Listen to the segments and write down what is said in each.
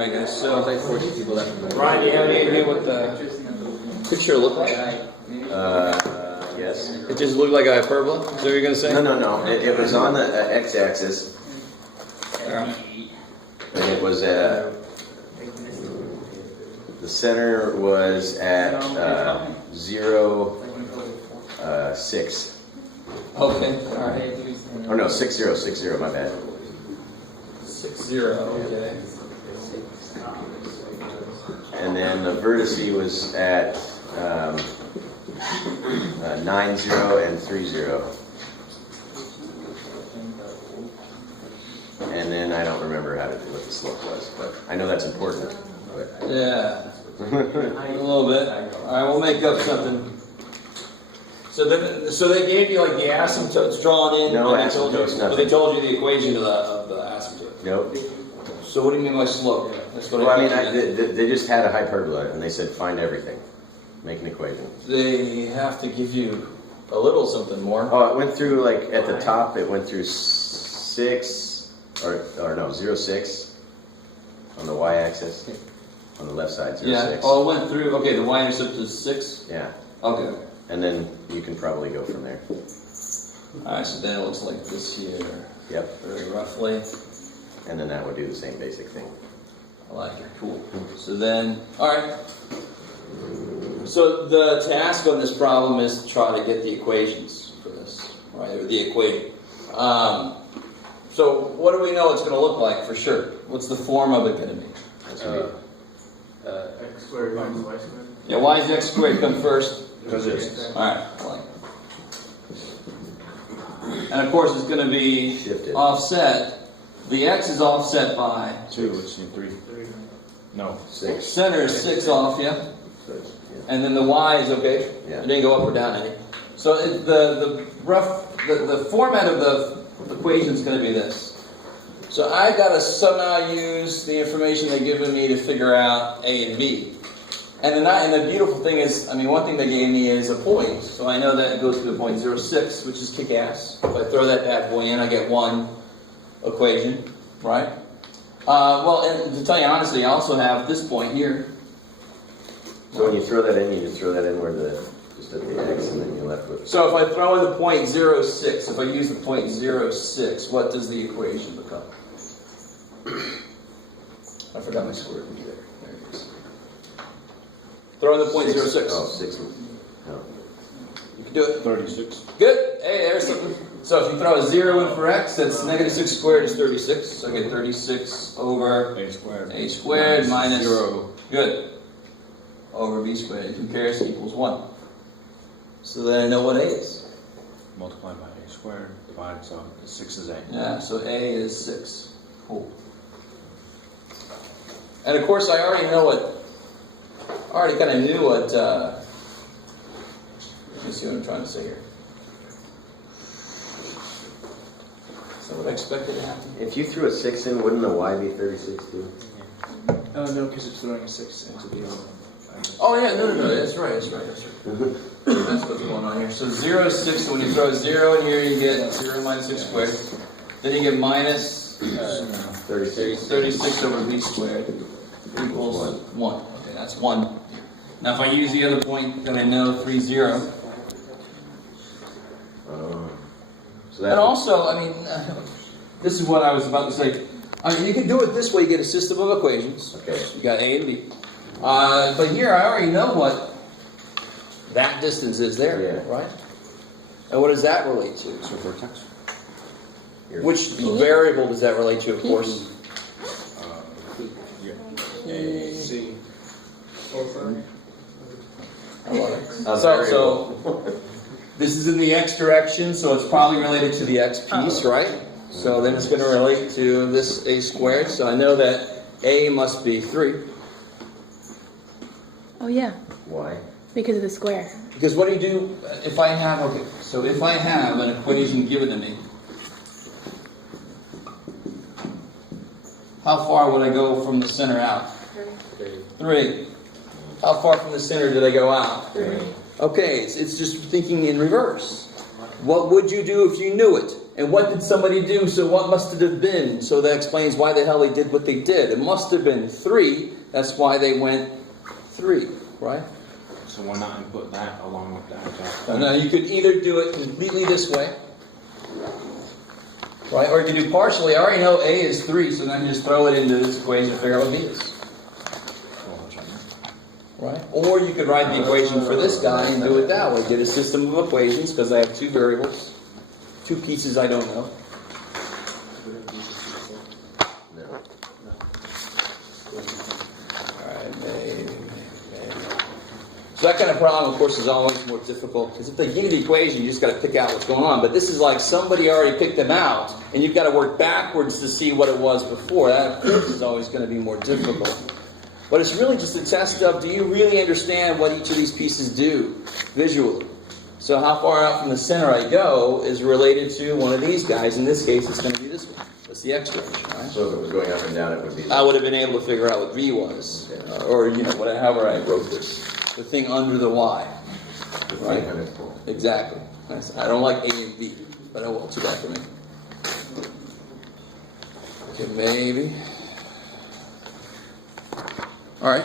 Alright guys, so Like 40 people left. Ryan, do you have any idea what the picture looked like? Yes. It just looked like a hyperbola? Is that what you're going to say? No. It was on the x-axis, Yeah. and it was at the center was at 0.6. Okay, alright. Oh no, 6.0, my bad. 6-0, okay. And then the vertice was at 9.0 and 3.0. And then I don't remember what the slope was, but I know that's important. Yeah, a little bit. Alright, we'll make up something. So they gave you like the asymptotes drawn in? No and they told you- asymptotes, nothing. But they told you the equation of the asymptote. Nope. So what do you mean by slope? That's what Well, I mean, told you. they just had a hyperbola, and they said find everything, make an equation. They have to give you a little something more. Oh, it went through like at the top. It went through 6 or no 0.6 on the y-axis, on the left side 0.6. Yeah. Oh, it went through. Okay, the y-intercept is 6. Yeah, Okay. and then you can probably go from there. All right. So then it looks like this here, Yep, very roughly. and then that would do the same basic thing. I like it. Cool. So then, all right. So the task on this problem is to try to get the equations for this, right? Or the equation. So what do we know it's going to look like for sure? What's the form of it going to be? That's what X squared minus y squared. Yeah. Why is x squared come first? Because it's All right. I like it. And of course, it's going to be Shifted. offset. The x is offset by 2, which is 3. No. 6. center is 6 off, yeah. So it's, And then the y is okay. Yeah. It didn't go up or down any. So the format of the equation is going to be this. So I've got to somehow use the information they've given me to figure out a and b. And the beautiful thing is, I mean, one thing they gave me is a point. So I know that it goes to a point 0.6, which is kick-ass. If I throw that bad boy in, I get one equation, right? Well, and to tell you honestly, I also have this point here. So when you throw that in, you just throw that in where just at the x, and then you're left with. So if I throw in the point 0.6, if I use the point 0.6, what does the equation become? I forgot my square root there. There it is. Throw in the point 0.6. Oh, 6. No. You can do it. 36. Good. Hey, there's something. So if you throw a 0 in for x, that's negative 6 squared is 36. So I get 36 over A squared. a squared minus 0. Good. Over b squared. Who cares? Equals 1. So then I know what a is. Multiplied by A squared. Divided, so 6 is A. Yeah, so a is 6. Cool. And of course, I already know what. I already kind of knew what. Let me see what I'm trying to say here. So what I expected to happen. If you threw a 6 in, wouldn't the y be 36 too? Oh no, because it's throwing a 6 into the other. Oh yeah, no, that's right. That's what's going on here. So 0.6, so when you throw 0 in here, you get 0 minus 6 squared. Then you get minus 36. 36 over b squared equals 1. Okay, that's 1. Now if I use the other point that I know, 3, 0. So that And also, I mean, this is what I was about to say. I mean, you can do it this way, you get a system of equations. Okay. You got a and b. But here, I already know what that distance is there, Yeah. right? And what does that relate to? So vertex. Here. Which variable does that relate to, of course? Yeah. C. So this is in the x direction, so it's probably related to the x piece, right? So then it's going to relate to this a squared. So I know that a must be 3. Oh yeah, Why? because of the square. Because what do you do if I have, okay, so if I have an equation given to me, how far would I go from the center out? 3. How far from the center did I go out? 3. Okay, it's just thinking in reverse. What would you do if you knew it? And what did somebody do? So what must it have been? So that explains why the hell they did what they did. It must have been 3. That's why they went 3, right? So why not input that along with that? So now you could either do it completely this way, right? Or you can do partially. I already know A is 3, so then just throw it into this equation and figure out what B is. Right? Or you could write the equation for this guy and do it that way. Get a system of equations because I have 2 variables, 2 pieces I don't know. Alright, maybe. So that kind of problem, of course, is always more difficult because if they give you the equation, you just got to pick out what's going on. But this is like somebody already picked them out, and you've got to work backwards to see what it was before. That, of course, is always going to be more difficult. But it's really just a test of, do you really understand what each of these pieces do visually? So how far out from the center I go is related to one of these guys. In this case, it's going to be this one. That's the x direction, right? So if it was going up and down, it would be... I would have been able to figure out what v was. Or, whatever, however I wrote this. The thing under the y. Right? Exactly. I don't like A and B, but I will. Too bad for me. Okay, maybe. All right.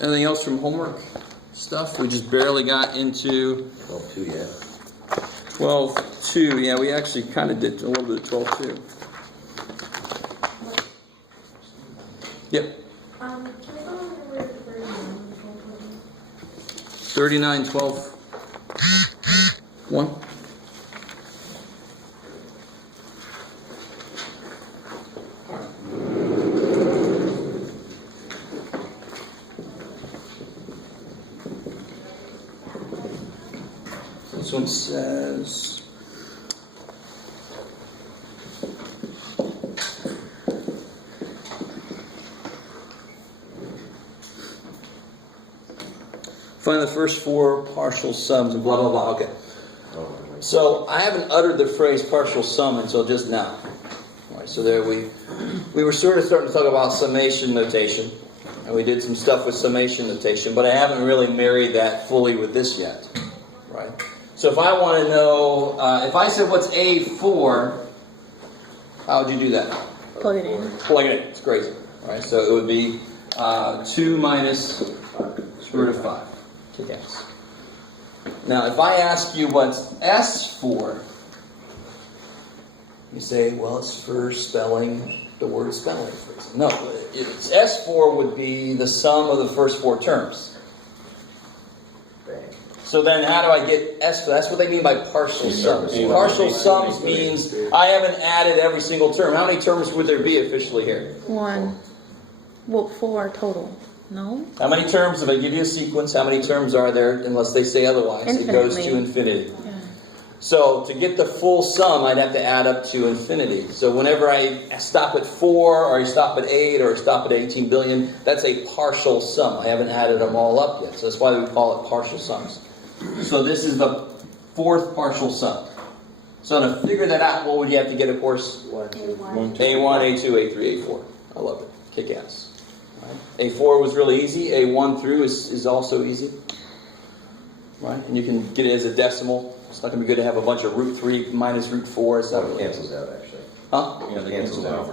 Anything else from homework stuff? We just barely got into 12.2 yet. 12.2. Yeah, we actually kind of did a little bit of 12.2. Yep. Can I go over where 39, 12, 1. This one says... Find the first 4 partial sums and blah, blah, blah. Okay. So I haven't uttered the phrase partial sum until just now. All right, so there we were sort of starting to talk about summation notation. And we did some stuff with summation notation, but I haven't really married that fully with this yet. Right? So if I want to know, if I said what's A4, how would you do that? Plug it in. Plug it in. It's crazy. All right, so it would be 2 minus square root of 5. Yes. Now, if I ask you what's S for, you say, well, it's for spelling the word spelling. For example. No, it's S4 would be the sum of the first 4 terms. So then how do I get S for that? That's what they mean by partial sums. Partial sums means I haven't added every single term. How many terms would there be officially here? 1. Well, 4 total. No? How many terms, if I give you a sequence, how many terms are there unless they say otherwise? Infinitely. It goes to infinity. Yeah. So to get the full sum, I'd have to add up to infinity. So whenever I stop at 4, or I stop at 8, or I stop at 18 billion, that's a partial sum. I haven't added them all up yet. So that's why we call it partial sums. So this is the 4th partial sum. So to figure that out, what would you have to get, of course? A1, A2, A3, A4. I love it. Kick ass. Right. A4 was really easy. A1 through is also easy. Right? And you can get it as a decimal. It's not going to be good to have a bunch of root 3 minus root 4. It's not really cancels out, actually. Huh? Yeah, it cancels out.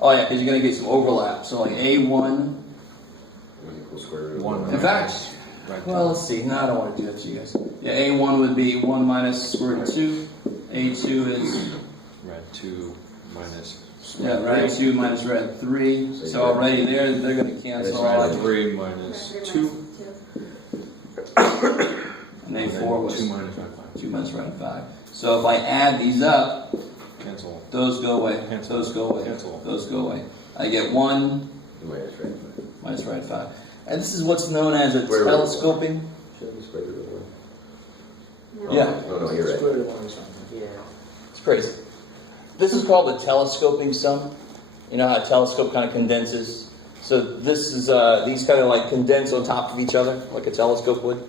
Oh, yeah, because you're going to get some overlap. So like A1. Equals square root of 1. In fact, well, let's see. No, I don't want to do that to you guys. Yeah, A1 would be 1 minus square root of 2. A2 is... Red 2 minus... Yeah, red 2 minus red 3. So already they're going to cancel out. 3 minus 2. And A4 was 2 minus red 5. 2 minus red 5. So if I add these up, Cancel. those go away. Cancel. Those go away. Cancel. Those go away. I get 1 Minus red 5. minus red 5. And this is what's known as a Square root. telescoping. Should it be square root of 1? Yeah. No, you're right. Square root of 1 is fine. Yeah. It's crazy. This is called a telescoping sum. You know how a telescope kind of condenses? So this is, these kind of like condense on top of each other, like a telescope would.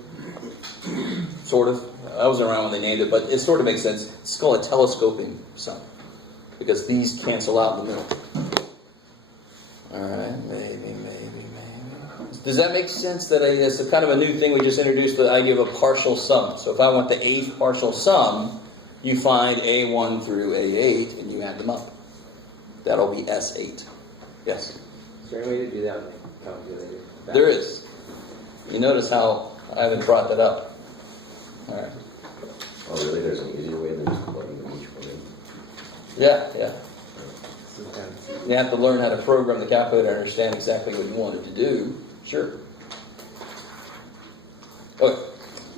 Sort of. I wasn't around when they named it, but it sort of makes sense. It's called a telescoping sum. Because these cancel out in the middle. Alright, maybe. Does that make sense that it's a kind of a new thing we just introduced that I give a partial sum? So if I want the 8th partial sum, you find A1 through A8 and you add them up. That'll be S8. Yes? Is there any way to do that with a calculator? There is. You notice how I haven't brought that up. All right. Oh, really? There's an easier way than just plugging each one in? Yeah. You have to learn how to program the calculator and understand exactly what you want it to do. Sure. Okay.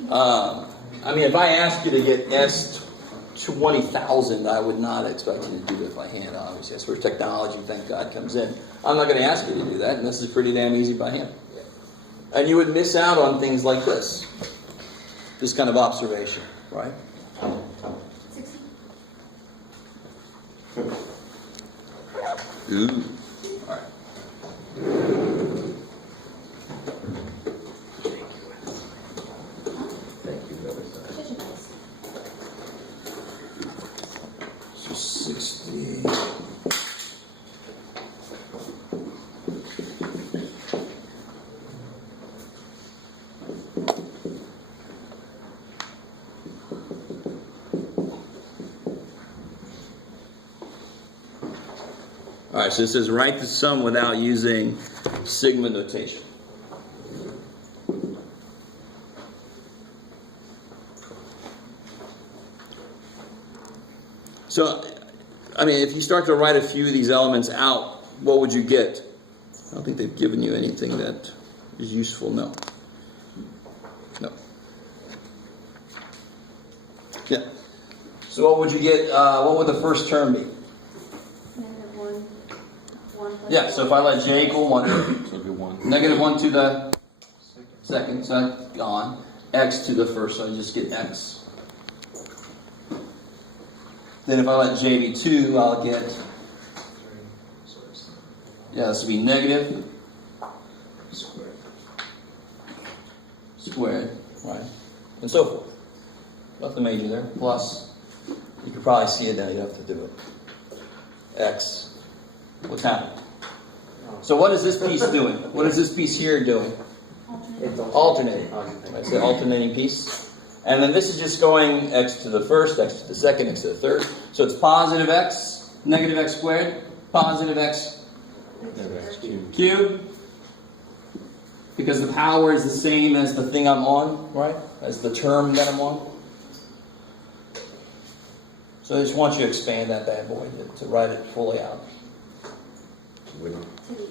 I mean, if I ask you to get S20,000, I would not expect you to do it by hand, obviously. That's where technology, thank God, comes in. I'm not going to ask you to do that, and this is pretty damn easy by hand. And you would miss out on things like this. This kind of observation, right? 60. Ooh. All right. Thank you, whoever said it. Such a nice. So 60. All right, so it says write the sum without using sigma notation. So, I mean, if you start to write a few of these elements out, what would you get? I don't think they've given you anything that is useful, no. No. Yeah. So what would you get, what would the first term be? Negative 1. 1 plus Yeah, so if I let j equal 1, So it'd be 1. negative 1 to the second, so that's gone. X to the first, so I just get x. Then if I let j be 2, I'll get, yeah, this would be negative squared, right, and so forth. Nothing major there. Plus, you could probably see it now, you have to do it. X, what's happening? So what is this piece doing? What is this piece here doing? It's Alternating. I say alternating piece. And then this is just going x to the first, x to the second, x to the third. So it's positive x, negative x squared, positive x cubed. Because the power is the same as the thing I'm on, right? As the term that I'm on. So I just want you to expand that bad boy to write it fully out. Wouldn't- To the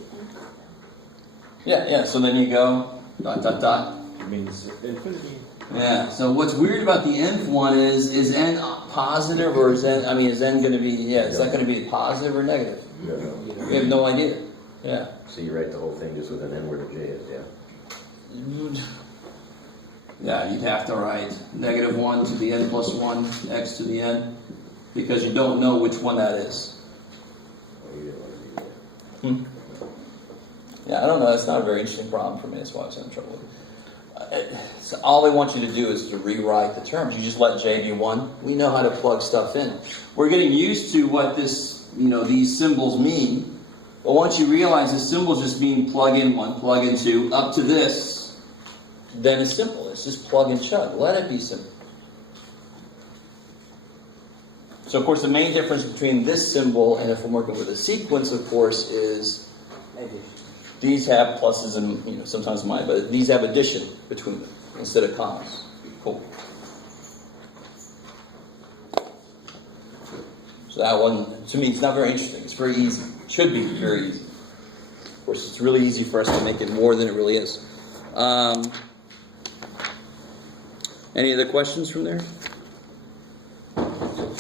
end. Yeah, so then you go dot, dot, dot. It means infinity. Yeah, so what's weird about the nth one is n positive or is n going to be, is that going to be positive or negative? You don't know. We have no idea. Yeah. So you write the whole thing just with an n where the j is, yeah? Yeah, you'd have to write negative 1 to the n plus 1, x to the n, because you don't know which one that is. Or you didn't want to do that. Yeah, I don't know. That's not a very interesting problem for me. That's why I was having trouble with it. So all they want you to do is to rewrite the terms. You just let j be 1. We know how to plug stuff in. We're getting used to what this, these symbols mean. But once you realize this symbol just mean plug in 1, plug in 2, up to this, then it's simple. It's just plug and chug. Let it be simple. So, of course, the main difference between this symbol and if I'm working with a sequence, of course, is these have pluses and, sometimes minus, but these have addition between them instead of commas. Cool. So that one, to me, it's not very interesting. It's very easy. It should be very easy. Of course, it's really easy for us to make it more than it really is. Any other questions from there? Yeah.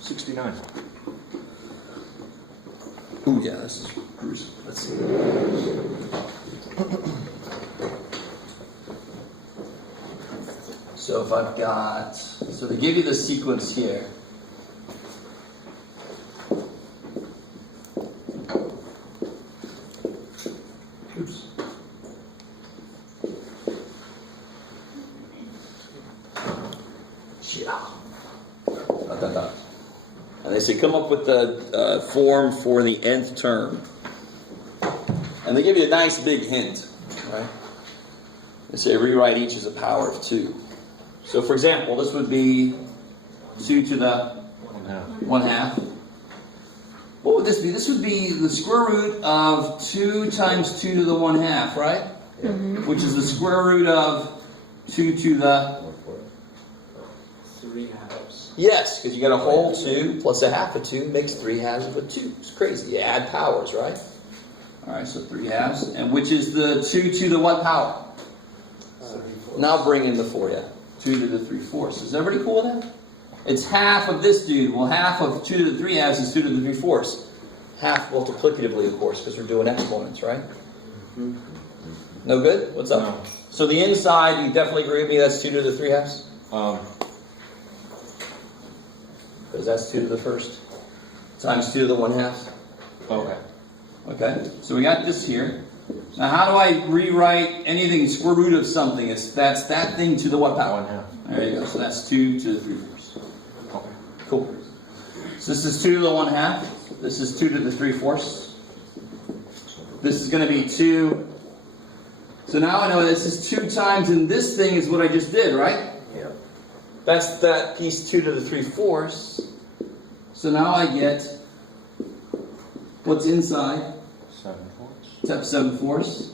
69. Ooh, yeah, this is gruesome. Let's see. So if I've got, so they give you the sequence here. Oops. Yeah. Dot, dot, dot. And they say come up with the form for the nth term. And they give you a nice big hint, right? They say rewrite each as a power of 2. So for example, this would be 2 to the 1/2. 1/2. What would this be? This would be the square root of 2 times 2 to the 1/2, right? Which is the square root of 2 to the... 3/2. Yes, because you got a whole 2 plus a half of 2 makes 3/2 of a 2. It's crazy. You add powers, right? All right, so 3/2. And which is the 2 to the what power? Now bring in the 4, yeah. 2 to the 3/4. Is everybody cool with that? It's half of this dude. Well, half of 2 to the 3/2 is 2 to the 3/4. Half multiplicatively, of course, because we're doing exponents, right? No good? What's up? No. So the inside, you definitely agree with me, that's 2 to the 3/2? Because that's 2 to the 1st times 2 to the 1/2. Okay. Okay, so we got this here. Now how do I rewrite anything square root of something? That's that thing to the what power? 1/2. There you go. So that's 2 to the 3/4. Okay. Cool. So this is 2 to the 1/2. This is 2 to the 3/4. This is going to be 2. So now I know this is 2 times, and this thing is what I just did, right? Yeah. That's that piece 2 to the 3/4. So now I get what's inside. 7/4. Step 7/4.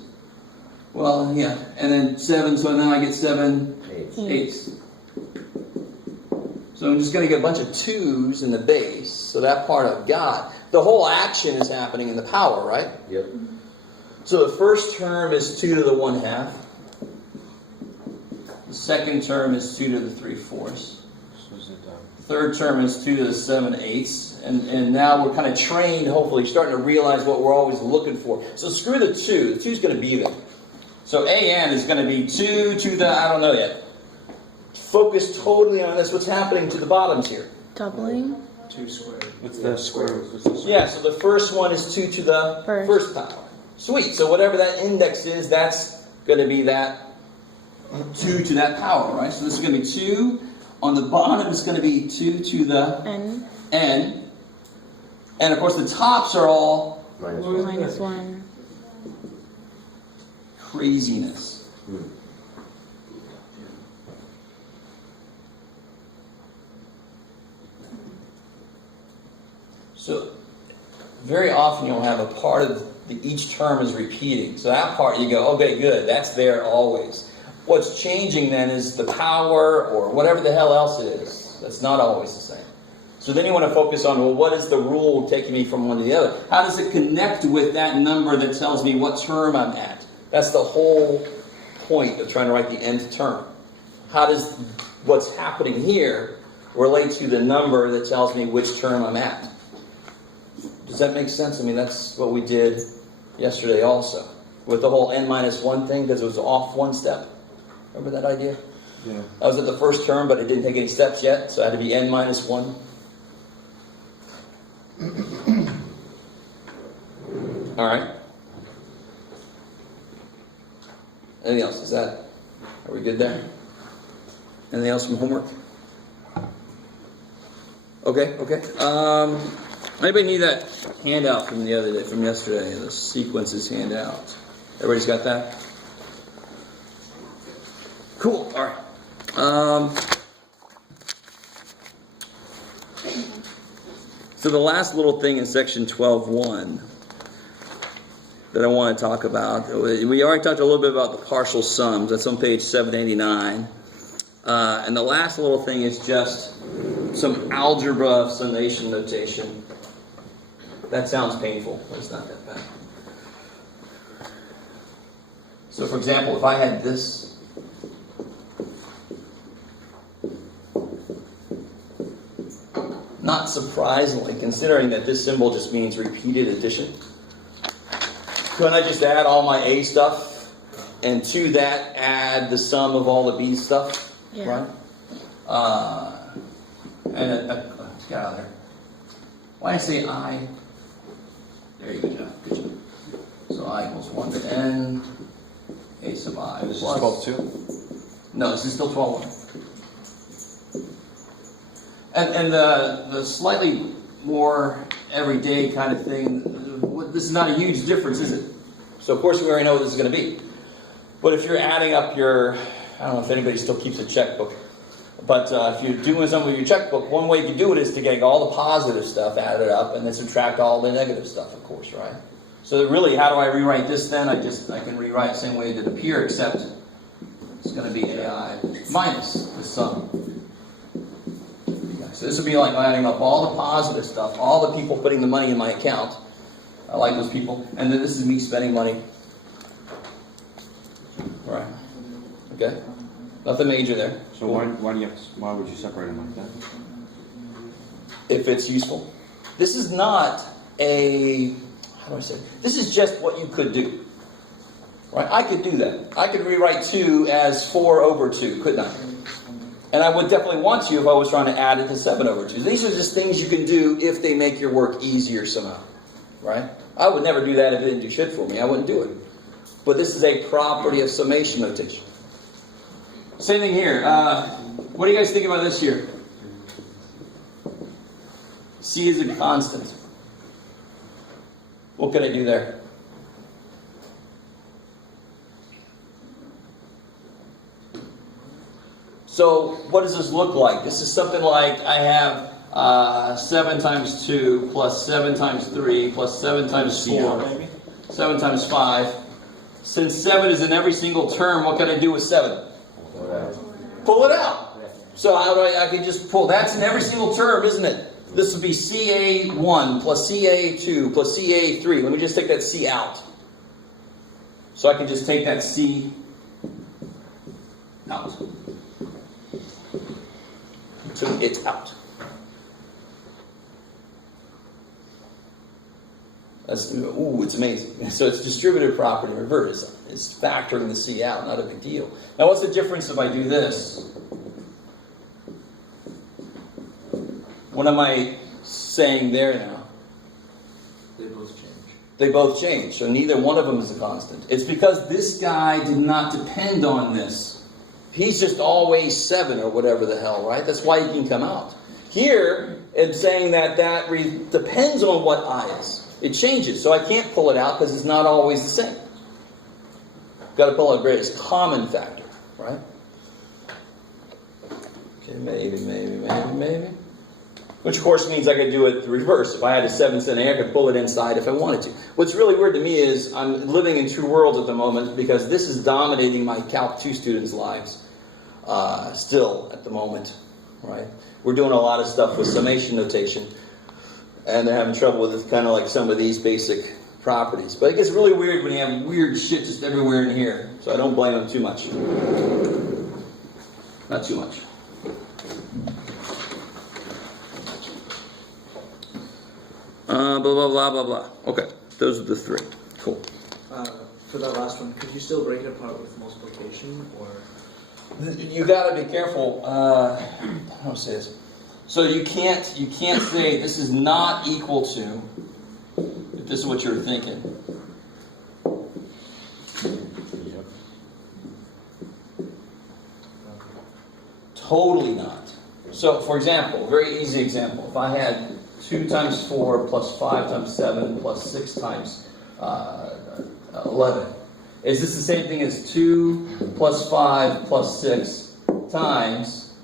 Well, yeah, and then 7. So now I get 7/8. So I'm just going to get a bunch of 2's in the base. So that part I've got. The whole action is happening in the power, right? Yep. So the first term is 2 to the 1/2. The second term is 2 to the 3/4. So is it Third term is 2 to the 7/8. And now we're kind of trained, hopefully, starting to realize what we're always looking for. So screw the 2. The 2 is going to be there. So AN is going to be 2 to the, I don't know yet. Focus totally on this. What's happening to the bottoms here? Doubling. 2 squared. what's the square root? What's the square? Yeah, so the first one is 2 to the first power. Sweet. So whatever that index is, that's going to be that 2 to that power, right? So this is going to be 2. On the bottom, it's going to be 2 to the n. And of course, the tops are all Minus 1. craziness. So very often you'll have a part of each term is repeating. So that part you go, okay, good, that's there always. What's changing then is the power or whatever the hell else it is. That's not always the same. So then you want to focus on, well, what is the rule taking me from one to the other? How does it connect with that number that tells me what term I'm at? That's the whole point of trying to write the nth term. How does what's happening here relate to the number that tells me which term I'm at? Does that make sense? I mean, that's what we did yesterday also. With the whole n-1 thing, because it was off one step. Remember that idea? Yeah. I was at the first term, but it didn't take any steps yet, so I had to be n-1. All right. Anything else? Are we good there? Anything else from homework? Okay. Anybody need that handout from the other day, from yesterday? The sequences handout. Everybody's got that? Cool. All right. So the last little thing in section 12.1 that I want to talk about, we already talked a little bit about the partial sums. That's on page 789. And the last little thing is just some algebra of summation notation. That sounds painful, but it's not that bad. So for example, if I had this, not surprisingly, considering that this symbol just means repeated addition, couldn't I just add all my A stuff, and to that add the sum of all the B stuff? Yeah. Right? Let's get out of there. Why did I say I? There you go, John. Good job. So I equals 1 to n, A sub I. This is plus- 12.2? No, this is still 12.1. And the slightly more everyday kind of thing, this is not a huge difference, is it? So of course we already know what this is going to be. But if you're adding up your, I don't know if anybody still keeps a checkbook. But if you're doing something with your checkbook, one way you can do it is to get all the positive stuff added up and then subtract all the negative stuff, of course, right? So that really, how do I rewrite this then? I can rewrite the same way it did up here, except it's going to be AI minus the sum. Okay, so this would be like adding up all the positive stuff, all the people putting the money in my account. I like those people. And then this is me spending money. Right. Okay? Nothing major there. So why would you separate them like that? If it's useful. This is not a, how do I say it? This is just what you could do. Right? I could do that. I could rewrite 2 as 4 over 2, couldn't I? And I would definitely want to if I was trying to add it to 7 over 2. These are just things you can do if they make your work easier somehow. Right? I would never do that if it didn't do shit for me. I wouldn't do it. But this is a property of summation notation. Same thing here. What do you guys think about this here? C is a constant. What could I do there? So what does this look like? This is something like I have 7 times 2 plus 7 times 3 plus 7 times 4, 7 times 5. Since 7 is in every single term, what can I do with 7? Pull it out. So how do I can just pull. That's in every single term, isn't it? This would be CA1 plus CA2 plus CA3. Let me just take that C out. So I can just take that C out. So it's out. It's amazing. So it's distributive property reverse. It's factoring the C out, not a big deal. Now what's the difference if I do this? What am I saying there now? They both change. They both change. So neither one of them is a constant. It's because this guy did not depend on this. He's just always 7 or whatever the hell, right? That's why he can come out. Here, it's saying that depends on what I is. It changes, so I can't pull it out because it's not always the same. Got to pull out greatest common factor, right? Okay, maybe. Which of course means I could do it the reverse. If I had a 7 cent A, I could pull it inside if I wanted to. What's really weird to me is I'm living in two worlds at the moment because this is dominating my Calc 2 students' lives still at the moment, right? We're doing a lot of stuff with summation notation. And they're having trouble with kind of like some of these basic properties. But it gets really weird when you have weird shit just everywhere in here. So I don't blame them too much. Not too much. Blah, blah, blah, blah, blah. Okay, those are the 3. Cool. For that last one, could you still break it apart with multiplication, or? You got to be careful. How do I say this? So you can't say this is not equal to, if this is what you're thinking. Yep. Totally not. So for example, very easy example. If I had 2 times 4 plus 5 times 7 plus 6 times 11. Is this the same thing as 2 plus 5 plus 6 times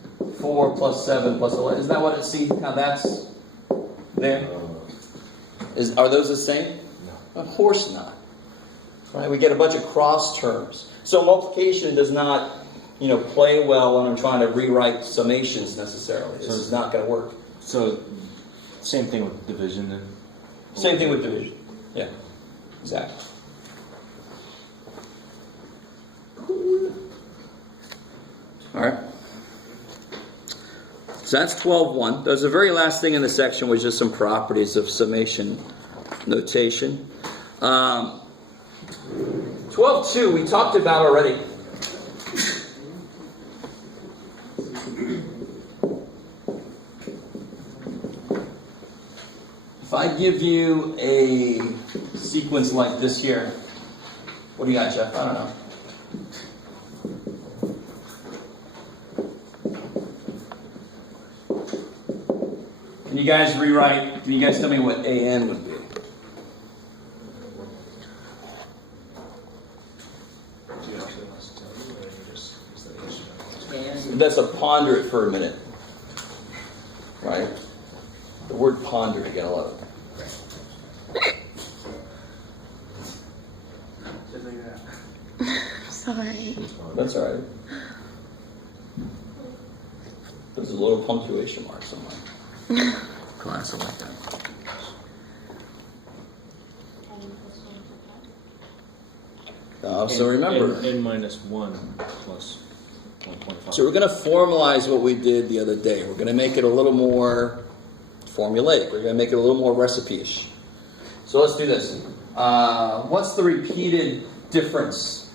4 plus 7 plus 11. Isn't that what it sees? How that's there? Are those the same? No. Of course not. Right? We get a bunch of cross terms. So multiplication does not, play well when I'm trying to rewrite summations necessarily. This is not going to work. So, same thing with division then? Same thing with division. Yeah, exactly. All right. So that's 12.1. There's the very last thing in the section was just some properties of summation notation. 12.2 we talked about already. If I give you a sequence like this here, what do you got, Jeff? I don't know. Can you guys rewrite? Can you guys tell me what AN would be? That's a ponder it for a minute. Right? The word ponder again, I love it. Just like that. Sorry. That's all right. There's a little punctuation mark somewhere. Class, I like that. So remember. N minus 1 plus 1.5. So we're going to formalize what we did the other day. We're going to make it a little more formulaic. We're going to make it a little more recipe-ish. So let's do this. What's the repeated difference?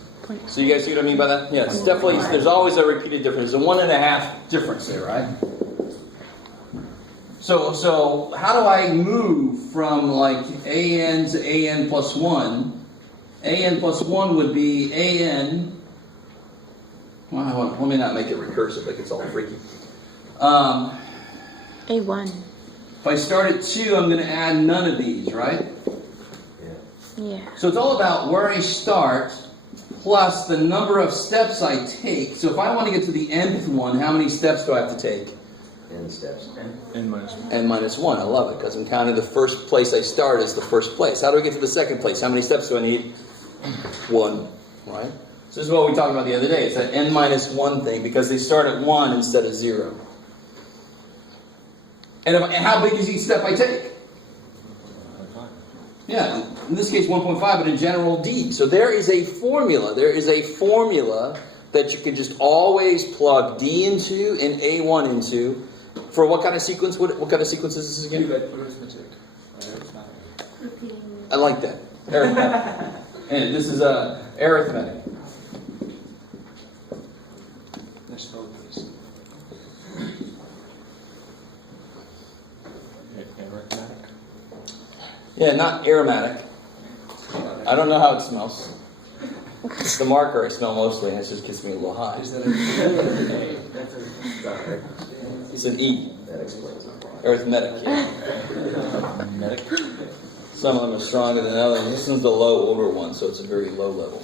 So you guys see what I mean by that? Yeah, it's definitely, there's always a repeated difference. There's a 1.5 difference there, right? So how do I move from like an to an plus 1? An plus 1 would be an. Well, let me not make it recursive, like it's all freaky. A1. If I start at 2, I'm going to add none of these, right? Yeah. So it's all about where I start plus the number of steps I take. So if I want to get to the nth one, how many steps do I have to take? N steps. N minus 1. N minus 1. I love it because I'm counting the first place I start as the first place. How do I get to the second place? How many steps do I need? 1. Right? So this is what we talked about the other day. It's that n minus 1 thing because they start at 1 instead of 0. And how big is each step I take? Yeah, in this case 1.5, but in general D. So there is a formula. There is a formula that you can just always plug D into and A1 into. For what kind of sequence? What kind of sequence is this again? Arithmetic. Repeating. I like that. Arithmetic. And this is arithmetic. Next spell, please. Arithmetic. Yeah, not aromatic. I don't know how it smells. It's the marker I smell mostly, and it just gets me a little high. Is that a That's a It's an E. That explains it. Arithmetic. Yeah. Some of them are stronger than others. This one's the low older one, so it's a very low level.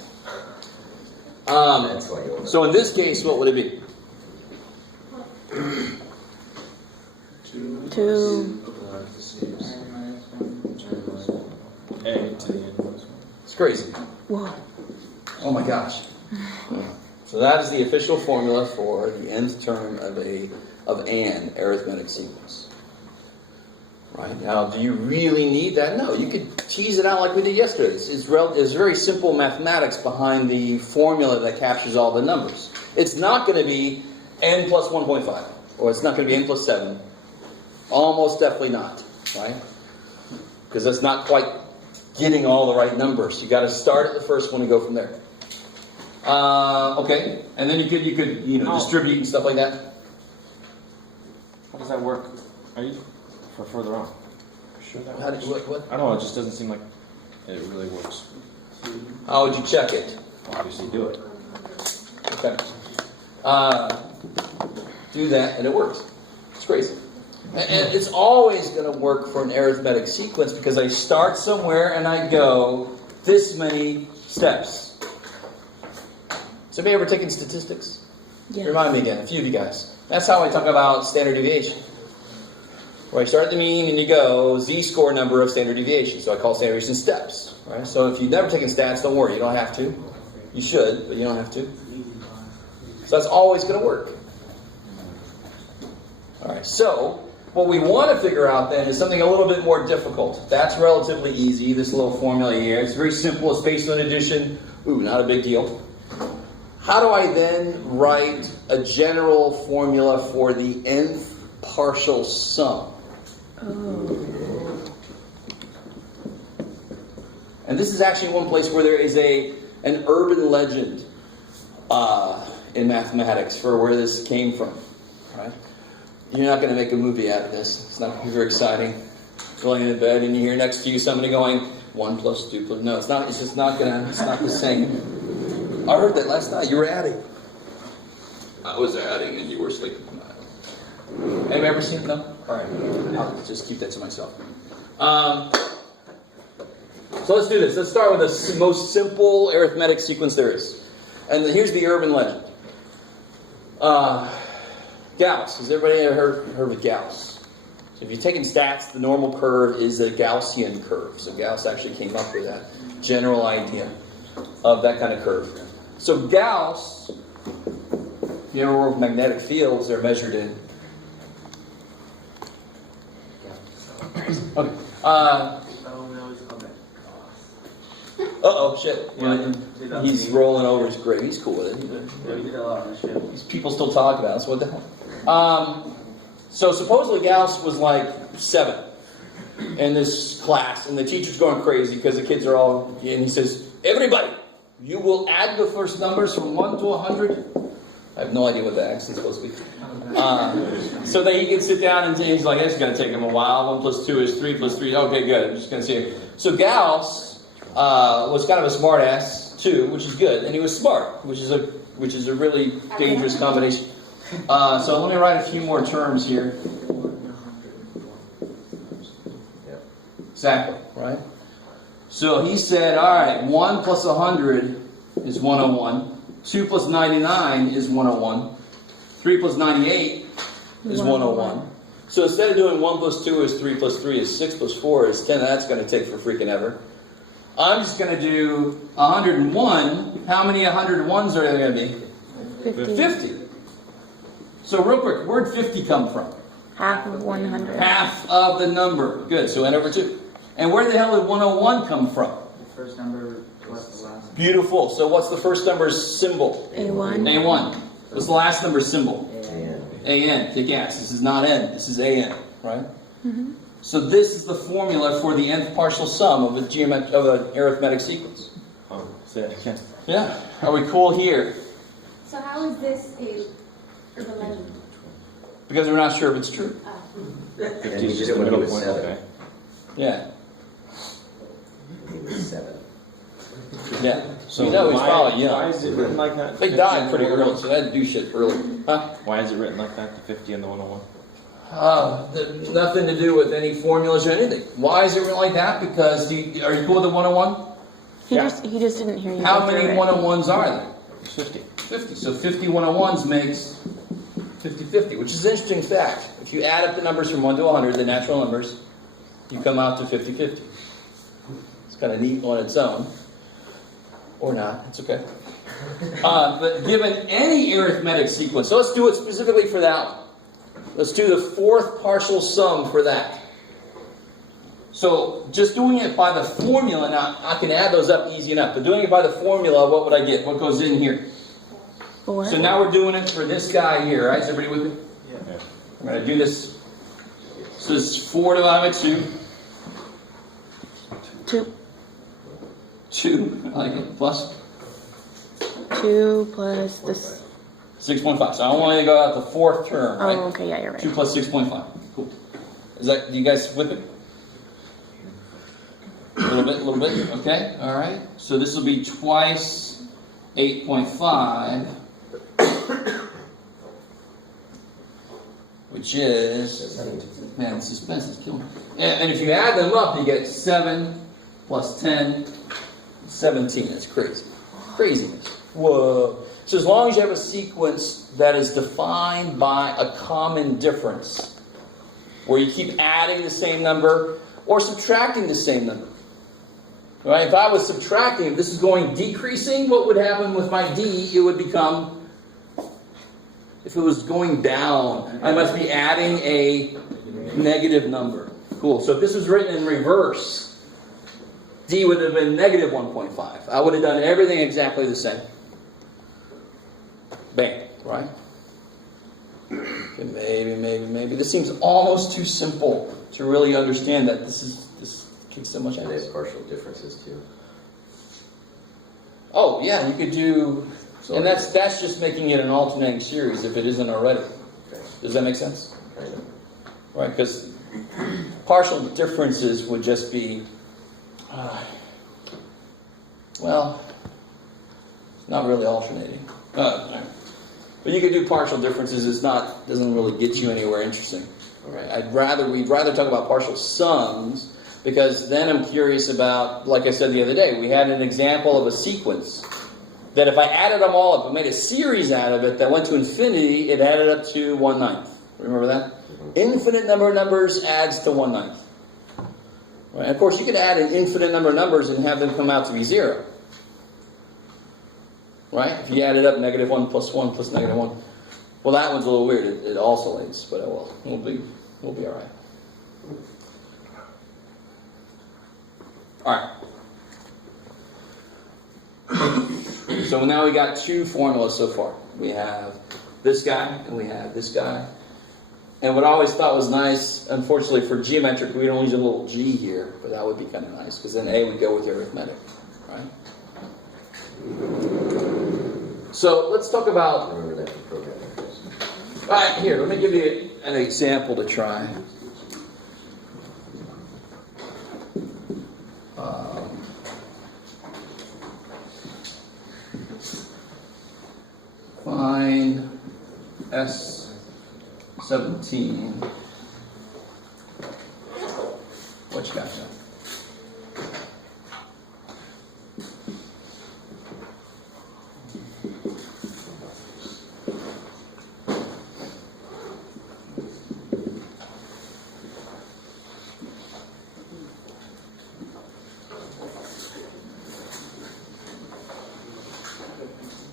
That's why you So in this case, what would it be? 2. A to the N minus 1. It's crazy. Whoa. Oh my gosh. So that is the official formula for the nth term of an arithmetic sequence. Right now, do you really need that? No, you could tease it out like we did yesterday. There's very simple mathematics behind the formula that captures all the numbers. It's not going to be n plus 1.5, or it's not going to be n plus 7. Almost definitely not, right? Because that's not quite getting all the right numbers. You got to start at the first one and go from there. Okay, and then you could distribute and stuff like that. How does that work? Are you for further on? Sure that How did you, what? I don't know, it just doesn't seem like it really works. How would you check it? Obviously do it. Okay. Do that, and it works. It's crazy. And it's always going to work for an arithmetic sequence because I start somewhere and I go this many steps. Somebody ever taken statistics? Yeah. Remind me again, a few of you guys. That's how I talk about standard deviation. Where I start at the mean and you go z-score number of standard deviation. So I call standard deviation steps. Right? So if you've never taken stats, don't worry, you don't have to. You should, but you don't have to. So that's always going to work. All right, so what we want to figure out then is something a little bit more difficult. That's relatively easy, this little formula here. It's very simple, it's based on addition. Ooh, not a big deal. How do I then write a general formula for the nth partial sum? And this is actually one place where there is an urban legend in mathematics for where this came from. Right? You're not going to make a movie out of this. It's not going to be very exciting. You're laying in bed and you hear next to you somebody going 1 plus 2 plus. No, it's not. It's just not going to. It's not the same. I heard that last night. You were adding. I was adding and you were sleeping. Anybody ever seen it? No? All right. I'll just keep that to myself. So let's do this. Let's start with the most simple arithmetic sequence there is. And here's the urban legend. Gauss. Has everybody ever heard of Gauss? So if you're taking stats, the normal curve is a Gaussian curve. So Gauss actually came up with that general idea of that kind of curve. So Gauss, if you ever work with magnetic fields, they're measured in. Okay. Uh-oh, shit. Yeah, he's rolling over his grave. He's cool with it. These people still talk about us. What the hell? So supposedly Gauss was like 7 in this class, and the teacher's going crazy because the kids are all, and he says, everybody, you will add the first numbers from 1 to 100. I have no idea what the accent's supposed to be. So that he can sit down and he's like, it's going to take him a while. 1 plus 2 is 3 plus 3. Okay, good. I'm just going to see it. So Gauss was kind of a smart ass too, which is good, and he was smart, which is a really dangerous combination. So let me write a few more terms here. Exactly, right? So he said, all right, 1 plus 100 is 101. 2 plus 99 is 101. 3 plus 98 is 101. So instead of doing 1 plus 2 is 3 plus 3 is 6 plus 4 is 10, that's going to take for freaking ever. I'm just going to do 101. How many 101s are there going to be? 50. So real quick, where'd 50 come from? Half of 100. Half of the number. Good, so n over 2. And where the hell did 101 come from? The first number plus the last. Beautiful. So what's the first number's symbol? A1. A1. What's the last number's symbol? AN. AN. Kick ass. This is not N. This is AN, right? Mm-hmm. So this is the formula for the nth partial sum of an arithmetic sequence. Oh, say it again. Yeah. Are we cool here? So how is this a urban legend? Because we're not sure if it's true. And 50 he is did just it the when he middle was point, 7. okay. Yeah. He was 7. Yeah. So you know he's probably why young. is it written like that? They 50 died and pretty the early, 101? so they had to do shit early. Huh? Why is it written like that, the 50 and the 101? Nothing to do with any formulas or anything. Why is it written like that? Because are you cool with the 101? He Yeah. just didn't hear you. How go many through it. 101s are there? It's 50. 50. So 50 101s makes 50-50, which is an interesting fact. If you add up the numbers from 1 to 100, the natural numbers, you come out to 50-50. It's kind of neat on its own. Or not. It's okay. But given any arithmetic sequence, so let's do it specifically for that one. Let's do the fourth partial sum for that. So just doing it by the formula, now I can add those up easy enough, but doing it by the formula, what would I get? What goes in here? 4. So now we're doing it for this guy here, right? Is everybody with me? Yeah. I'm going to do this. So this is 4 divided by 2. 2. 2, I like it, plus 2 plus this. 6.5. So I want to go out the fourth term, right? Oh, okay, yeah, you're 2 right. plus 6.5. Cool. Is that, you guys with it? A little bit, okay, all right. So this will be twice 8.5, which is, man, suspense is killing me. And if you add them up, you get 7 plus 10, 17. That's crazy. Craziness. Whoa. So as long as you have a sequence that is defined by a common difference, where you keep adding the same number or subtracting the same number. Right? If I was subtracting, if this is going decreasing, what would happen with my D? It would become, if it was going down, I must be adding a negative number. Cool. So if this was written in reverse, D would have been negative 1.5. I would have done everything exactly the same. Bam. Right? Okay, maybe. This seems almost too simple to really understand that this kicks so much out. And there's partial differences too. Oh, yeah, you could do, So and that's just making it an alternating series if it isn't already. Okay. Does that make sense? Kind of. Right, because partial differences would just be, well, it's not really alternating. But you could do partial differences. Doesn't really get you anywhere interesting. All right, we'd rather talk about partial sums, because then I'm curious about, like I said the other day, we had an example of a sequence that if I added them all up and made a series out of it that went to infinity, it added up to 1/9. Remember that? Infinite number of numbers adds to 1/9. Right? Of course, you could add an infinite number of numbers and have them come out to be 0. Right? If you added up -1 plus 1 plus -1. Well, that one's a little weird. It oscillates, but we'll be all right. All right. So now we got 2 formulas so far. We have this guy and we have this guy. And what I always thought was nice, unfortunately for geometric, we don't use a little g here, but that would be kind of nice because then A would go with the arithmetic, right? So let's talk about. Remember that for programming. All right, here, let me give you an example to try. Find S17. What you got there?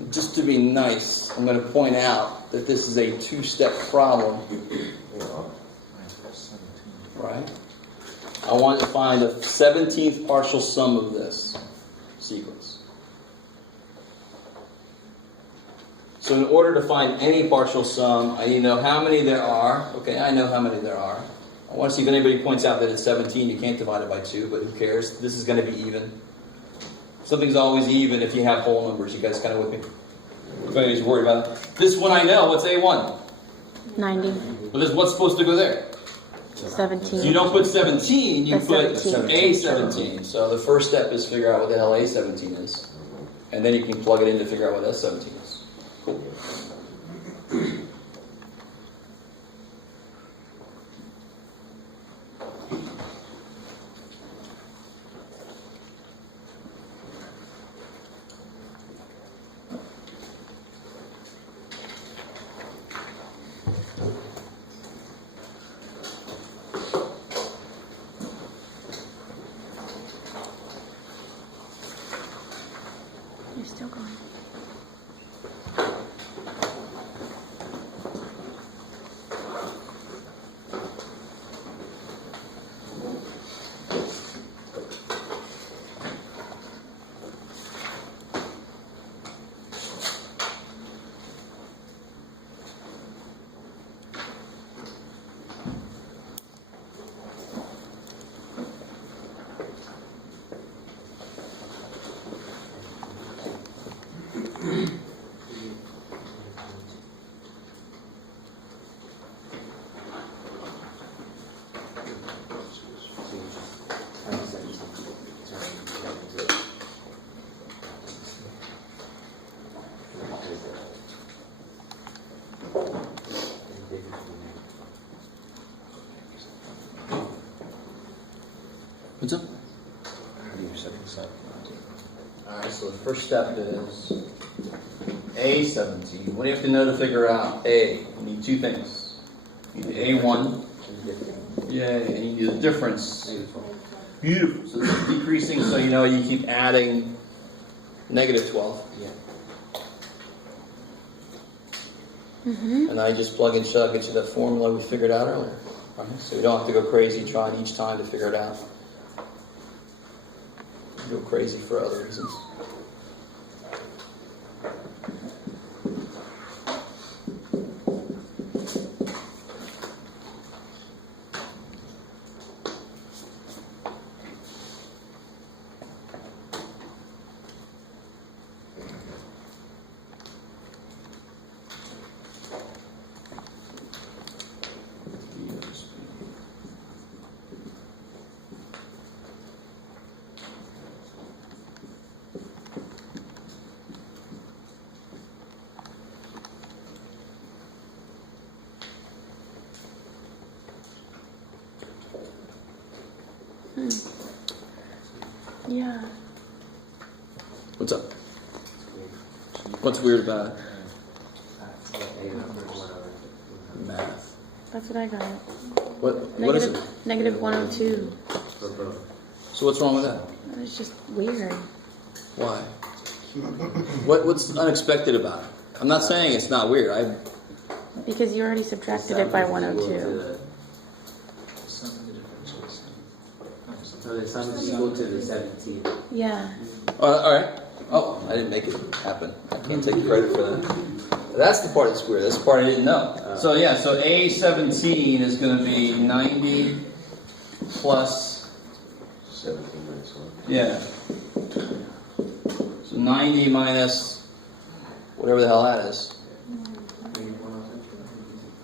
Just to be nice, I'm going to point out that this is a 2-step problem, right? I want to find a 17th partial sum of this sequence. So in order to find any partial sum, I need to know how many there are. Okay, I know how many there are. I want to see if anybody points out that it's 17. You can't divide it by 2, but who cares? This is going to be even. Something's always even if you have whole numbers. You guys kind of with me? If anybody's worried about it. This one I know. What's A1? 90. Well, this what's supposed to go there? 17. So you don't put 17, you The put 17. A17. So the first step is figure out what the hell A17 is. And then you can plug it in to figure out what S17 is. Cool. You're still going. What's up? Alright, so the first step is A17. What do you have to know to figure out A? You need 2 things. You need A1. Yeah, and you need the difference. Beautiful. So this is decreasing, so you know you keep adding -12. And I just plug and chug, get you that formula we figured out earlier. Right? So you don't have to go crazy trying each time to figure it out. Go crazy for other reasons. Yeah. What's up? What's weird about it? Math. That's what I got. What is it? Negative 102. So what's wrong with that? It's just weird. Why? What's unexpected about it? I'm not saying it's not weird. Because you already subtracted it by 102. So the sum is equal to the 17. Yeah. All right. Oh, I didn't make it happen. I can't take credit for that. That's the part that's weird. That's the part I didn't know. So yeah, so A17 is going to be 90 plus, 17 minus 1. yeah. So 90 minus Whatever the hell that is.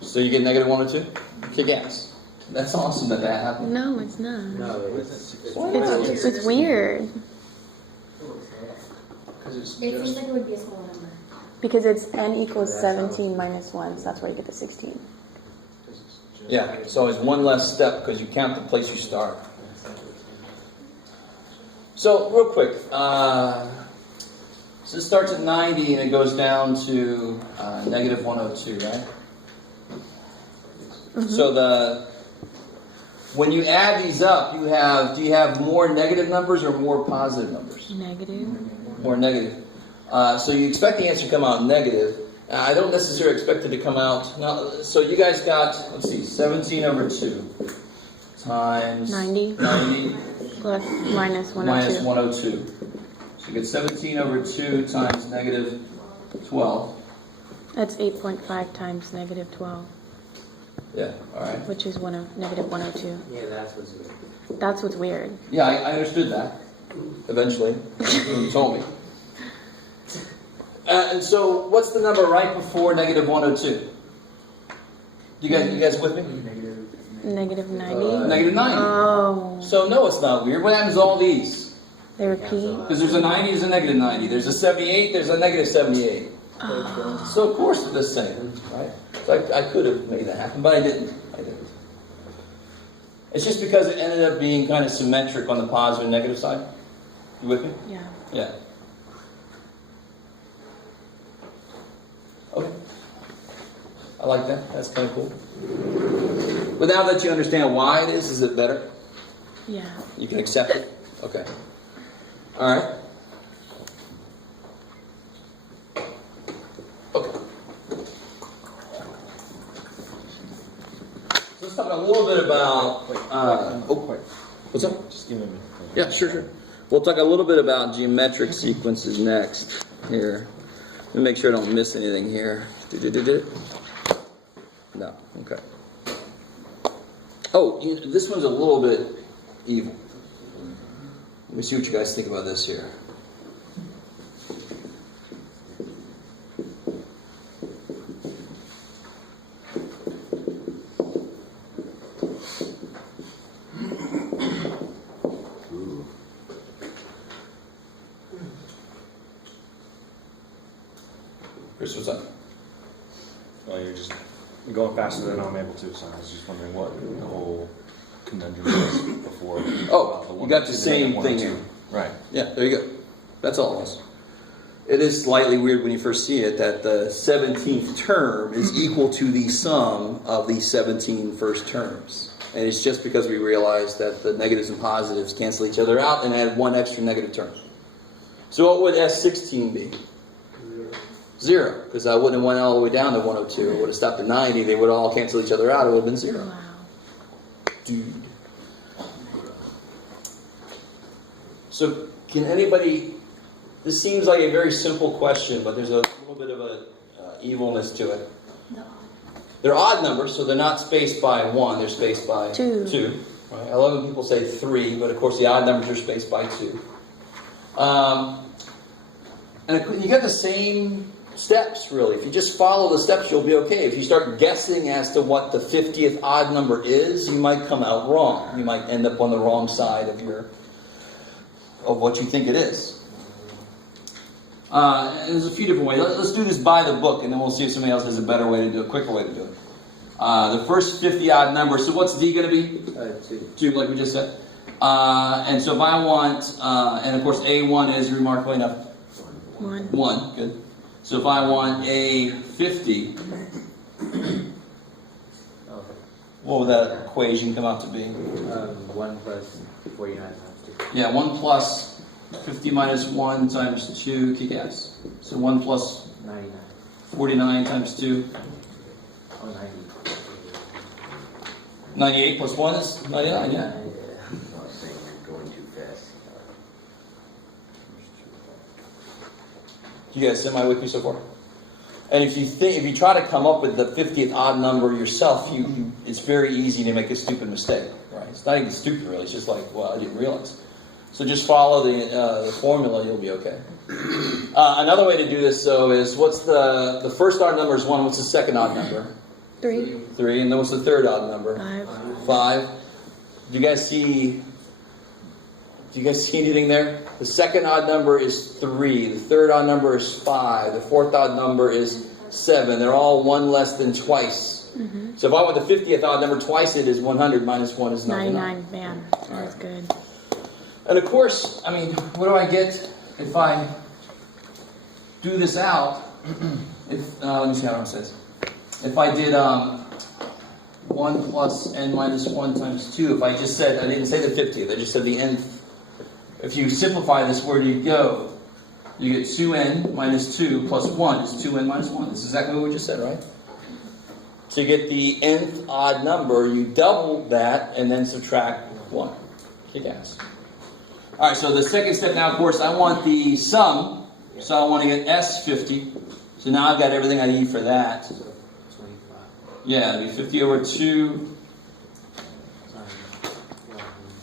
So you get negative 102? Kick ass. That's awesome that happened. No, it's not. No, It's weird. It seems like it would be a small number. Because it's n equals 17 minus 1, so that's where you get the 16. Yeah, so it's one less step because you count the place you start. So, real quick, so it starts at 90 and it goes down to negative 102, right? So when you add these up, do you have more negative numbers or more positive numbers? Negative. More negative. So you expect the answer to come out negative. I don't necessarily expect it to come out. No, so you guys got, let's see, 17 over 2 times 90. Plus minus 102. Minus 102. So you get 17 over 2 times negative 12. That's 8.5 times negative 12, Yeah, all right. which is negative 102. Yeah, that's what's weird. That's what's weird. Yeah, I understood that. Eventually, you told me. And so, what's the number right before negative 102? You guys with me? Negative 90. Negative 90. Oh. So no, it's not weird. What happens to all these? They repeat. Because there's a 90, there's a negative 90. There's a 78, there's a negative 78. Oh. So of course it's the same, right? So I could have made that happen, but I didn't. It's just because it ended up being kind of symmetric on the positive and negative side. You with me? Yeah. Yeah. Okay. I like that. That's kind of cool. But now that you understand why it is it better? Yeah. You can accept it? Okay. All right. Okay. So let's talk a little bit about... what's up? Just give me a minute. Yeah, sure. We'll talk a little bit about geometric sequences next. Here. Let me make sure I don't miss anything here. No. Okay. Oh, this one's a little bit evil. Let me see what you guys think about this here. Chris, what's up? Well, you're just going faster than I'm able to, so I was just wondering what the whole conundrum was before. Oh, you got the same thing here. Right. Yeah, there you go. That's all it was. It is slightly weird when you first see it that the 17th term is equal to the sum of the 17 first terms. And it's just because we realized that the negatives and positives cancel each other out and add one extra negative term. So what would S16 be? 0, because I wouldn't have went all the way down to 102. It would have stopped at 90. They would all cancel each other out. It would have been 0. Wow. Dude. So can anybody... This seems like a very simple question, but there's a little bit of a evilness to it. No. They're odd numbers, so they're not spaced by 1. They're spaced by 2. 2. Right? I love when people say 3, but of course the odd numbers are spaced by 2. And you get the same steps, really. If you just follow the steps, you'll be okay. If you start guessing as to what the 50th odd number is, you might come out wrong. You might end up on the wrong side of what you think it is. There's a few different ways. Let's do this by the book, and then we'll see if somebody else has a better way to do it, a quicker way to do it. The first 50 odd number. So what's D going to be? 2, like we just said. And so if I want, and of course A1 is remarkably enough. 1. 1, good. So if I want a 50, Oh, what would that equation come out to be? 1 plus 49 times 2. Yeah, 1 plus 50 minus 1 times 2, kick ass. So 1 plus 99. 49 times 2, Oh, 90. 98 plus 1 is 99, yeah. I was saying you're going too fast. You guys semi with me so far? And if you try to come up with the 50th odd number yourself, it's very easy to make a stupid mistake, right? It's not even stupid really, it's just like, well, I didn't realize. So just follow the formula, you'll be okay. Another way to do this though is, what's the first odd number is 1, what's the second odd number? 3, 3, and then what's the third odd number? 5. 5. Do you guys see anything there? The second odd number is 3. The third odd number is 5. The fourth odd number is 7. They're all 1 less than twice. Mm-hmm. So if I want the 50th odd number, twice it is 100 minus 1 is 99. 99, man. That's good. And of course, I mean, what do I get if I do this out? Let me see how it says. If I did 1 plus n minus 1 times 2, if I just said, I didn't say the 50th, I just said the nth. If you simplify this, where do you go? You get 2n minus 2 plus 1 is 2n minus 1. This is exactly what we just said, right? So you get the nth odd number, you double that, and then subtract 1. Kick ass. Alright, so the second step now, of course, I want the sum. So I want to get S50. So now I've got everything I need for that. 25. Yeah, it'd be 50 over 2,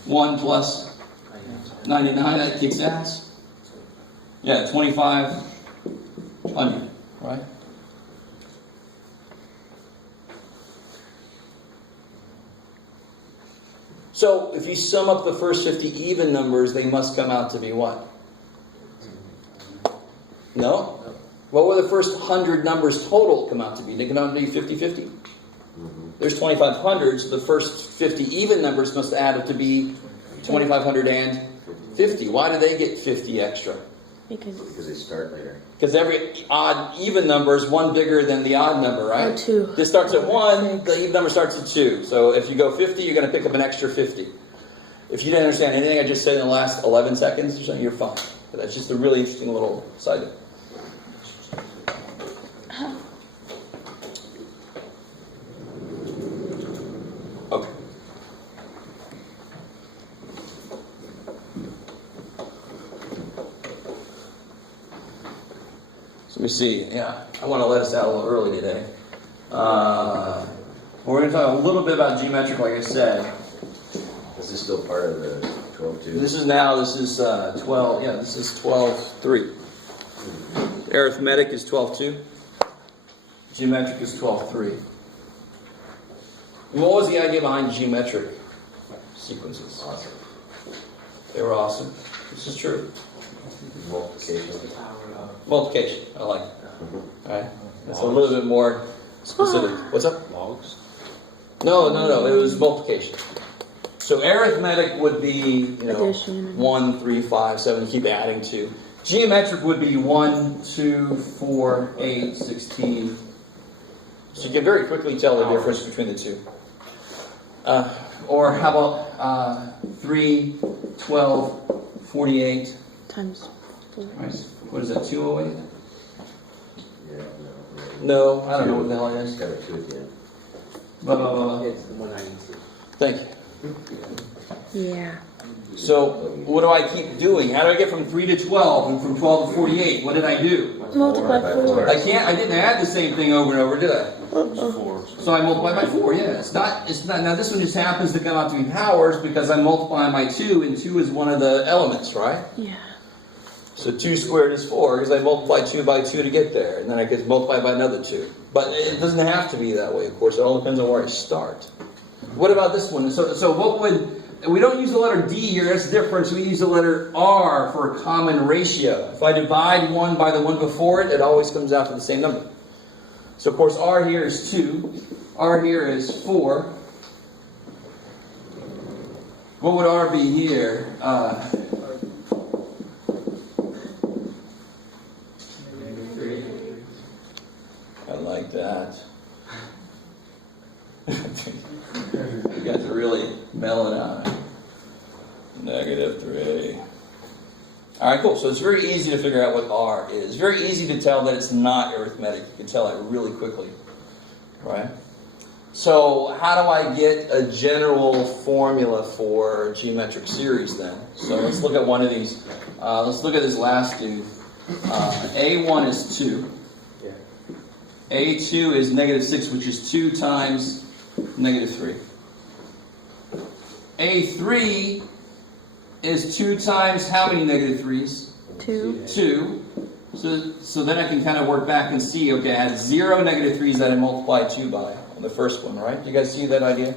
1 plus 99, that kicks ass. Yeah, 2,500, right? So if you sum up the first 50 even numbers, they must come out to be what? No? What were the first 100 numbers total come out to be? They come out to be 50-50. There's 2,500, so the first 50 even numbers must add up to be 2,550. Why do they get 50 extra? Because they start later. Because every odd even number is 1 bigger than the odd number, right? 2. This starts at 1, the even number starts at 2. So if you go 50, you're going to pick up an extra 50. If you didn't understand anything I just said in the last 11 seconds or something, you're fine. But that's just a really interesting little side note. Okay. So let me see. Yeah, I want to let us out a little early today. We're going to talk a little bit about geometric, like I said. This is still part of the 12-2. This is 12. Yeah, this is 12-3. Arithmetic is 12-2. Geometric is 12-3. What was the idea behind geometric sequences? Awesome. They were awesome. This is true. Multiplication. Multiplication. I like it. All right. That's a little bit more specific. What's up? Logs? No. It was multiplication. So arithmetic would be, Addition. 1, 3, 5, 7. Keep adding 2. Geometric would be 1, 2, 4, 8, 16. So you can very quickly tell the difference between the two. Or how about 3, 12, 48? Times 4. Right. What is that, 208? Yeah, No, I don't know what the hell it It's is. got a 2 at the end. Blah, blah, blah. It's 192. Thank you. Yeah. So, what do I keep doing? How do I get from 3 to 12 and from 12 to 48? What did I do? Multiply 4. I didn't add the same thing over and over, did I? 4. So I multiply by 4, yeah. It's not, now this one just happens to come out to be powers because I'm multiplying by 2, and 2 is one of the elements, right? Yeah. So 2 squared is 4, because I multiplied 2 by 2 to get there, and then I can multiply by another 2. But it doesn't have to be that way, of course. It all depends on where I start. What about this one? So what would... We don't use the letter D here, that's the difference. We use the letter R for a common ratio. If I divide 1 by the one before it, it always comes out to the same number. So of course R here is 2, R here is 4. What would R be here? like that. You guys are really melling out. -3. All right, cool. So it's very easy to figure out what R is. Very easy to tell that it's not arithmetic. You can tell it really quickly, right? So how do I get a general formula for geometric series then? So let's look at one of these. Let's look at this last dude. A1 is 2. Yeah. A2 is -6, which is 2 times -3. A3 is 2 times how many -3s? 2. 2. So then I can kind of work back and see, okay, I had 0 -3s that I multiplied 2 by on the first one, right? You guys see that idea?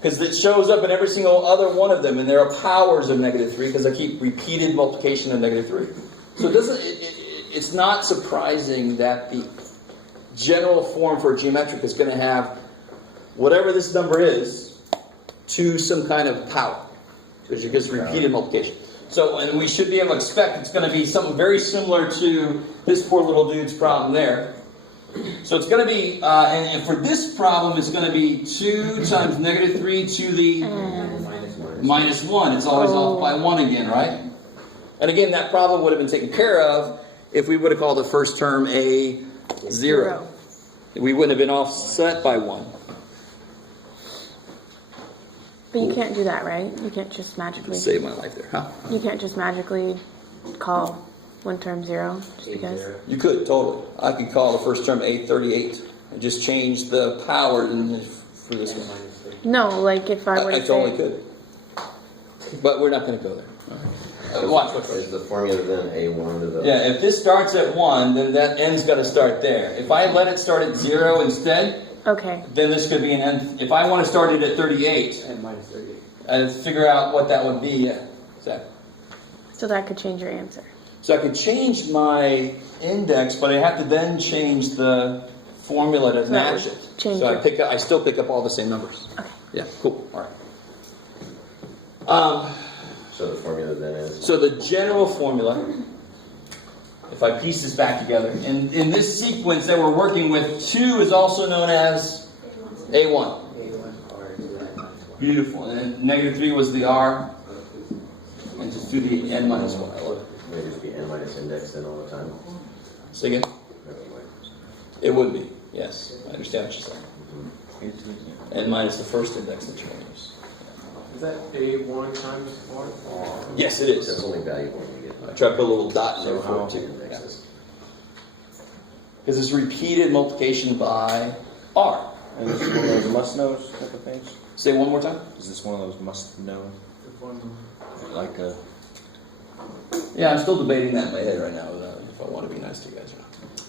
Because it shows up in every single other one of them, and there are powers of -3 because I keep repeated multiplication of -3. So it's not surprising that the general form for geometric is going to have whatever this number is to some kind of power. Because you're just repeated multiplication. So, and we should be able to expect it's going to be something very similar to this poor little dude's problem there. So it's going to be, and for this problem, it's going to be 2 times -3 to the -1. It's always off by 1 again, right? And again, that problem would have been taken care of if we would have called the first term a 0. We wouldn't have been offset by 1. But you can't do that, right? You can't just magically. Save my life there, huh? You can't just magically call one term 0 just because. You could, totally. I could call the first term 838 and just change the power for this one. No, like if I were to I totally say. could. But we're not going to go there. Watch. Is the formula then A1 to the... Yeah, if this starts at 1, then that end's got to start there. If I let it start at 0 instead, Okay. then this could be an end. If I want to start it at 38, And -38. and figure out what that would be, So that could change your answer. So I could change my index, but I have to then change the formula to So that match would it. change So it. I still pick up all the same numbers. Okay. Yeah, cool. All right. So the formula then is... So the general formula, if I piece this back together, in this sequence that we're working with, 2 is also known as A1. A1 R to the n minus 1. Beautiful. And then -3 was the R, and just do the n minus 1. Maybe just be n minus index then all the time. Say again? It would be, yes. I understand what you're saying. N minus the first index that you want to use. Is that A1 times R? Yes, it That's is. only valuable when you get... I try to put a little dot in there for it too. Indexes. Because it's repeated multiplication by R. And this is one of those must-knows type of things? Say one more time. Is this one of those must-know? Like a... Yeah, I'm still debating that in my head right now if I want to be nice to you guys or not.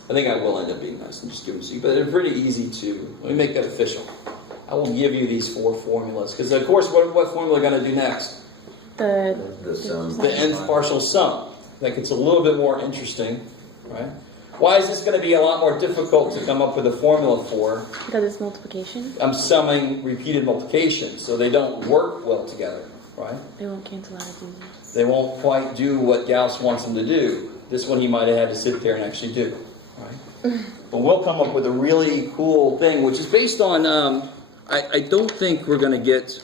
I think I will end up being nice and just give them to you, but they're pretty easy to. Let me make that official. I will give you these 4 formulas because, of course, what formula are going to do next? The sum. The nth partial sum. That gets a little bit more interesting, right? Why is this going to be a lot more difficult to come up with a formula for? Because it's multiplication. I'm summing repeated multiplication, so they don't work well together, right? They won't cancel out as easy. They won't quite do what Gauss wants them to do. This one he might have had to sit there and actually do, right? But we'll come up with a really cool thing, which is based on, I don't think we're going to get,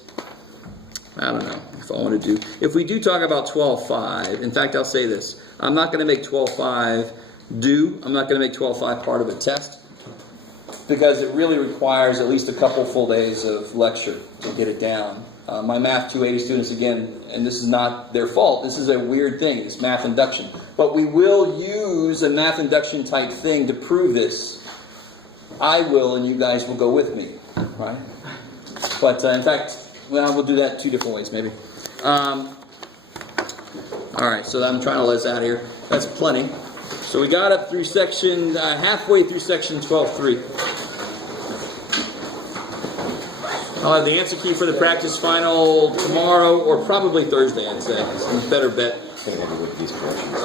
I don't know if I want to do, if we do talk about 12.5, in fact, I'll say this, I'm not going to make 12.5 I'm not going to make 12.5 part of a test, because it really requires at least a couple full days of lecture to get it down. My Math 280 students, again, and this is not their fault, this is a weird thing, this math induction. But we will use a math induction type thing to prove this. I will, and you guys will go with me, right? But in fact, well, we'll do that 2 different ways, maybe. All right, so I'm trying to let us out here. That's plenty. So we got up through section, halfway through section 12.3. I'll have the answer key for the practice final tomorrow or probably Thursday, I'd say. It's a better bet. It's going to have to look at these questions.